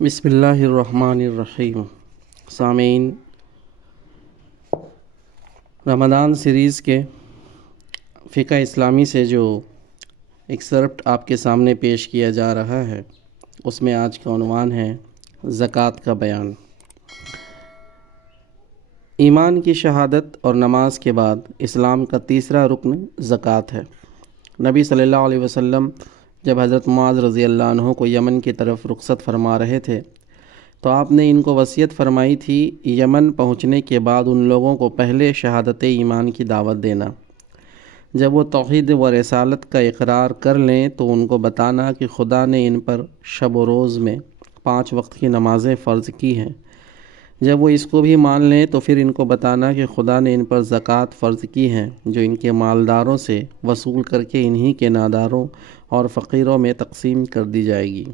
بسم اللہ الرحمن الرحیم۔ سامعین، رمضان سیریز کے فقہ اسلامی سے جو ایکسرپٹ آپ کے سامنے پیش کیا جا رہا ہے، اس میں آج کا عنوان ہے زکوٰۃ کا بیان۔ ایمان کی شہادت اور نماز کے بعد اسلام کا تیسرا رکن زکوٰۃ ہے۔ نبی صلی اللہ علیہ وسلم جب حضرت معاذ رضی اللہ عنہ کو یمن کی طرف رخصت فرما رہے تھے تو آپ نے ان کو وصیت فرمائی تھی، یمن پہنچنے کے بعد ان لوگوں کو پہلے شہادت ایمان کی دعوت دینا۔ جب وہ توحید و رسالت کا اقرار کر لیں تو ان کو بتانا کہ خدا نے ان پر شب و روز میں 5 وقت کی نمازیں فرض کی ہیں۔ جب وہ اس کو بھی مان لیں تو پھر ان کو بتانا کہ خدا نے ان پر زکوٰۃ فرض کی ہیں، جو ان کے مالداروں سے وصول کر کے انہی کے ناداروں اور فقیروں میں تقسیم کر دی جائے گی۔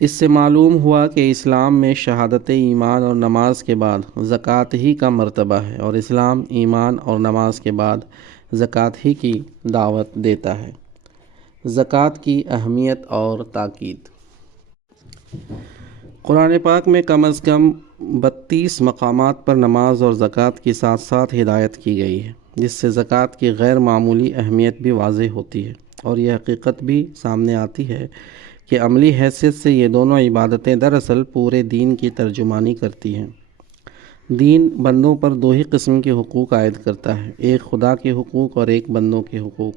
اس سے معلوم ہوا کہ اسلام میں شہادت ایمان اور نماز کے بعد زکوٰۃ ہی کا مرتبہ ہے، اور اسلام ایمان اور نماز کے بعد زکوٰۃ ہی کی دعوت دیتا ہے۔ زکوٰۃ کی اہمیت اور تاکید۔ قرآن پاک میں کم از کم 32 مقامات پر نماز اور زکوٰۃ کی ساتھ ساتھ ہدایت کی گئی ہے، جس سے زکوٰۃ کی غیر معمولی اہمیت بھی واضح ہوتی ہے، اور یہ حقیقت بھی سامنے آتی ہے کہ عملی حیثیت سے یہ دونوں عبادتیں دراصل پورے دین کی ترجمانی کرتی ہیں۔ دین بندوں پر 2 ہی قسم کے حقوق عائد کرتا ہے، ایک خدا کے حقوق اور ایک بندوں کے حقوق۔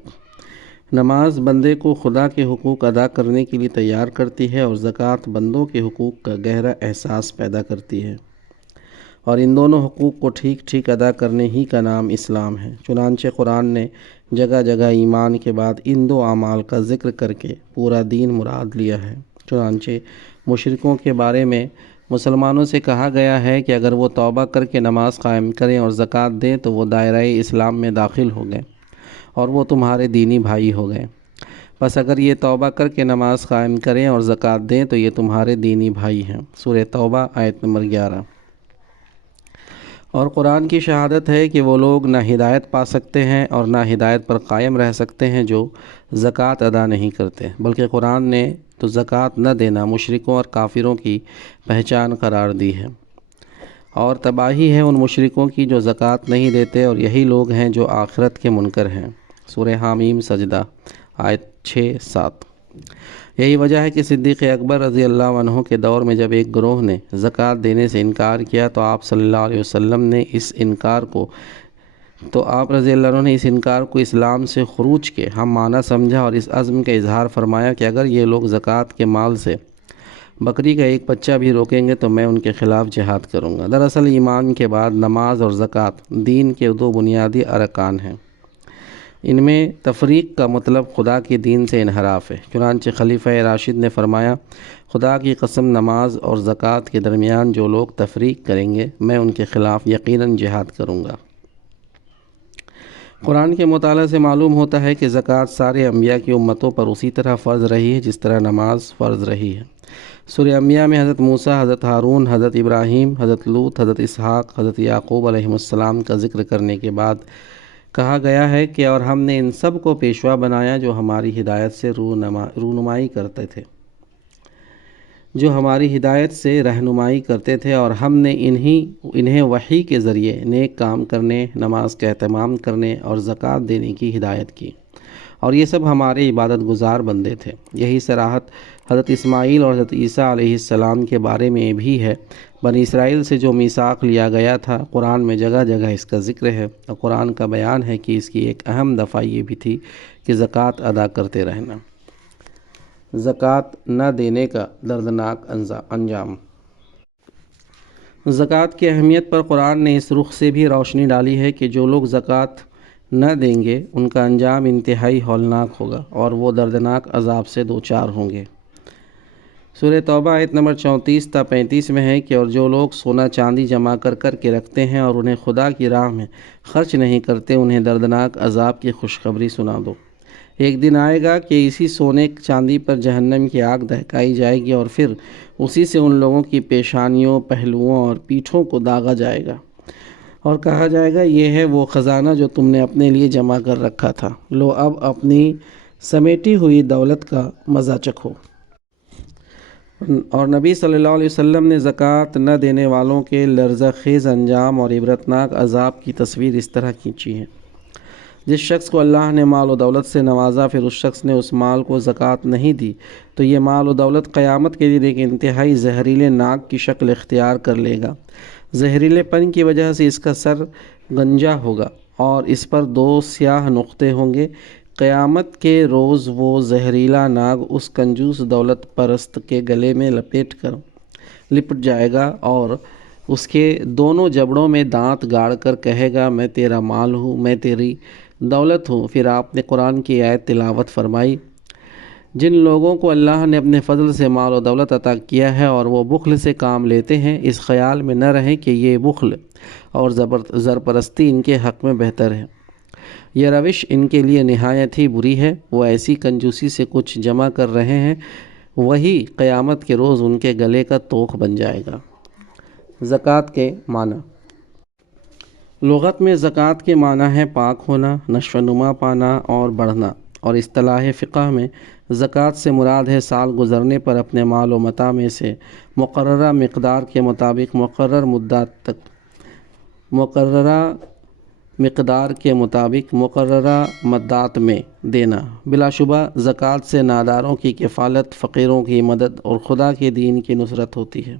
نماز بندے کو خدا کے حقوق ادا کرنے کے لیے تیار کرتی ہے، اور زکوٰۃ بندوں کے حقوق کا گہرا احساس پیدا کرتی ہے، اور ان دونوں حقوق کو ٹھیک ٹھیک ادا کرنے ہی کا نام اسلام ہے۔ چنانچہ قرآن نے جگہ جگہ ایمان کے بعد ان 2 اعمال کا ذکر کر کے پورا دین مراد لیا ہے۔ چنانچہ مشرکوں کے بارے میں مسلمانوں سے کہا گیا ہے کہ اگر وہ توبہ کر کے نماز قائم کریں اور زکوٰۃ دیں تو وہ دائرۂ اسلام میں داخل ہو گئے اور وہ تمہارے دینی بھائی ہو گئے۔ بس اگر یہ توبہ کر کے نماز قائم کریں اور زکوٰۃ دیں تو یہ تمہارے دینی بھائی ہیں۔ سورہ توبہ آیت نمبر 11۔ اور قرآن کی شہادت ہے کہ وہ لوگ نہ ہدایت پا سکتے ہیں اور نہ ہدایت پر قائم رہ سکتے ہیں جو زکوٰۃ ادا نہیں کرتے، بلکہ قرآن نے تو زکوٰۃ نہ دینا مشرکوں اور کافروں کی پہچان قرار دی ہے، اور تباہی ہے ان مشرکوں کی جو زکوٰۃ نہیں دیتے، اور یہی لوگ ہیں جو آخرت کے منکر ہیں۔ سورہ حامیم سجدہ آیت 6-7۔ یہی وجہ ہے کہ صدیق اکبر رضی اللہ عنہ کے دور میں جب ایک گروہ نے زکوٰۃ دینے سے انکار کیا تو آپ صلی اللہ علیہ وسلم نے آپ رضی اللہ عنہ نے اس انکار کو اسلام سے خروج کے ہم معنی سمجھا، اور اس عزم کا اظہار فرمایا کہ اگر یہ لوگ زکوٰۃ کے مال سے بکری کا ایک بچہ بھی روکیں گے تو میں ان کے خلاف جہاد کروں گا۔ دراصل ایمان کے بعد نماز اور زکوٰۃ دین کے 2 بنیادی ارکان ہیں۔ ان میں تفریق کا مطلب خدا کے دین سے انحراف ہے۔ چنانچہ خلیفہ راشد نے فرمایا، خدا کی قسم نماز اور زکوٰۃ کے درمیان جو لوگ تفریق کریں گے میں ان کے خلاف یقیناً جہاد کروں گا۔ قرآن کے مطالعہ سے معلوم ہوتا ہے کہ زکوٰۃ سارے انبیاء کی امتوں پر اسی طرح فرض رہی ہے جس طرح نماز فرض رہی ہے۔ سورہ انبیاء میں حضرت موسیٰ، حضرت ہارون، حضرت ابراہیم، حضرت لوط، حضرت اسحاق، حضرت یعقوب علیہ السلام کا ذکر کرنے کے بعد کہا گیا ہے کہ اور ہم نے ان سب کو پیشوا بنایا جو ہماری ہدایت سے رونمائی کرتے تھے، اور ہم نے انہیں وحی کے ذریعے نیک کام کرنے، نماز کا اہتمام کرنے اور زکوٰۃ دینے کی ہدایت کی، اور یہ سب ہمارے عبادت گزار بندے تھے۔ یہی صراحت حضرت اسماعیل اور حضرت عیسیٰ علیہ السلام کے بارے میں بھی ہے۔ بنی اسرائیل سے جو میثاق لیا گیا تھا، قرآن میں جگہ جگہ اس کا ذکر ہے، اور قرآن کا بیان ہے کہ اس کی ایک اہم دفعہ یہ بھی تھی کہ زکوٰۃ ادا کرتے رہنا۔ زکوٰۃ نہ دینے کا دردناک انجام۔ زکوٰۃ کی اہمیت پر قرآن نے اس رخ سے بھی روشنی ڈالی ہے کہ جو لوگ زکوٰۃ نہ دیں گے ان کا انجام انتہائی ہولناک ہوگا، اور وہ دردناک عذاب سے دوچار ہوں گے۔ سورہ توبہ آیت نمبر 34 تا 35 میں ہے کہ اور جو لوگ سونا چاندی جمع کر کے رکھتے ہیں اور انہیں خدا کی راہ میں خرچ نہیں کرتے، انہیں دردناک عذاب کی خوشخبری سنا دو۔ ایک دن آئے گا کہ اسی سونے چاندی پر جہنم کی آگ دہکائی جائے گی، اور پھر اسی سے ان لوگوں کی پیشانیوں، پہلوؤں اور پیٹھوں کو داغا جائے گا، اور کہا جائے گا یہ ہے وہ خزانہ جو تم نے اپنے لیے جمع کر رکھا تھا، لو اب اپنی سمیٹی ہوئی دولت کا مزہ چکھو۔ اور نبی صلی اللہ علیہ وسلم نے زکوٰۃ نہ دینے والوں کے لرزہ خیز انجام اور عبرتناک عذاب کی تصویر اس طرح کھینچی ہے۔ جس شخص کو اللہ نے مال و دولت سے نوازا، پھر اس شخص نے اس مال کو زکوٰۃ نہیں دی، تو یہ مال و دولت قیامت کے دن ایک انتہائی زہریلے ناگ کی شکل اختیار کر لے گا۔ زہریلے پن کی وجہ سے اس کا سر گنجا ہوگا اور اس پر 2 سیاہ نقطے ہوں گے۔ قیامت کے روز وہ زہریلا ناگ اس کنجوس دولت پرست کے گلے میں لپٹ جائے گا اور اس کے دونوں جبڑوں میں دانت گاڑ کر کہے گا، میں تیرا مال ہوں، میں تیری دولت ہوں۔ پھر آپ نے قرآن کی آیت تلاوت فرمائی، جن لوگوں کو اللہ نے اپنے فضل سے مال و دولت عطا کیا ہے اور وہ بخل سے کام لیتے ہیں، اس خیال میں نہ رہیں کہ یہ بخل اور زرپرستی ان کے حق میں بہتر ہے۔ یہ روش ان کے لیے نہایت ہی بری ہے۔ وہ ایسی کنجوسی سے کچھ جمع کر رہے ہیں، وہی قیامت کے روز ان کے گلے کا توق بن جائے گا۔ زکوٰۃ کے معنی۔ لغت میں زکوٰۃ کے معنی ہے پاک ہونا، نشو و نما پانا اور بڑھنا، اور اصطلاح فقہ میں زکوٰۃ سے مراد ہے سال گزرنے پر اپنے مال و متاع میں سے مقررہ مقدار کے مطابق مقرر مدات میں دینا۔ بلا شبہ زکوٰۃ سے ناداروں کی کفالت، فقیروں کی مدد اور خدا کے دین کی نصرت ہوتی ہے۔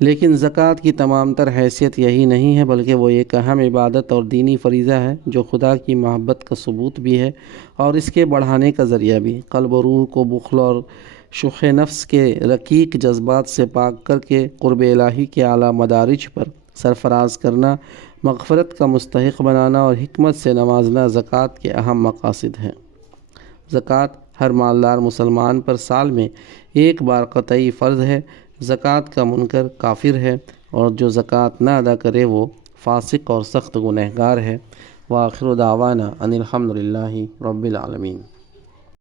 لیکن زکوٰۃ کی تمام تر حیثیت یہی نہیں ہے، بلکہ وہ ایک اہم عبادت اور دینی فریضہ ہے جو خدا کی محبت کا ثبوت بھی ہے اور اس کے بڑھانے کا ذریعہ بھی۔ قلب و روح کو بخل اور شح نفس کے رقیق جذبات سے پاک کر کے قرب الہی کے اعلیٰ مدارج پر سرفراز کرنا، مغفرت کا مستحق بنانا اور حکمت سے نوازنا زکوٰۃ کے اہم مقاصد ہیں۔ زکوٰۃ ہر مالدار مسلمان پر سال میں ایک بار قطعی فرض ہے۔ زکوٰۃ کا منکر کافر ہے اور جو زکوٰۃ نہ ادا کرے وہ فاسق اور سخت گنہگار ہے۔ وآخر دعوانا ان الحمد للہ رب العالمین۔